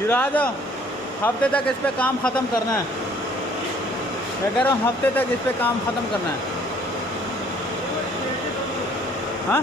सिराज हफ्ते तक इस पे काम ख़त्म करना है। मैं कह रहा हूँ हफ्ते तक इस पे काम ख़त्म करना है। हाँ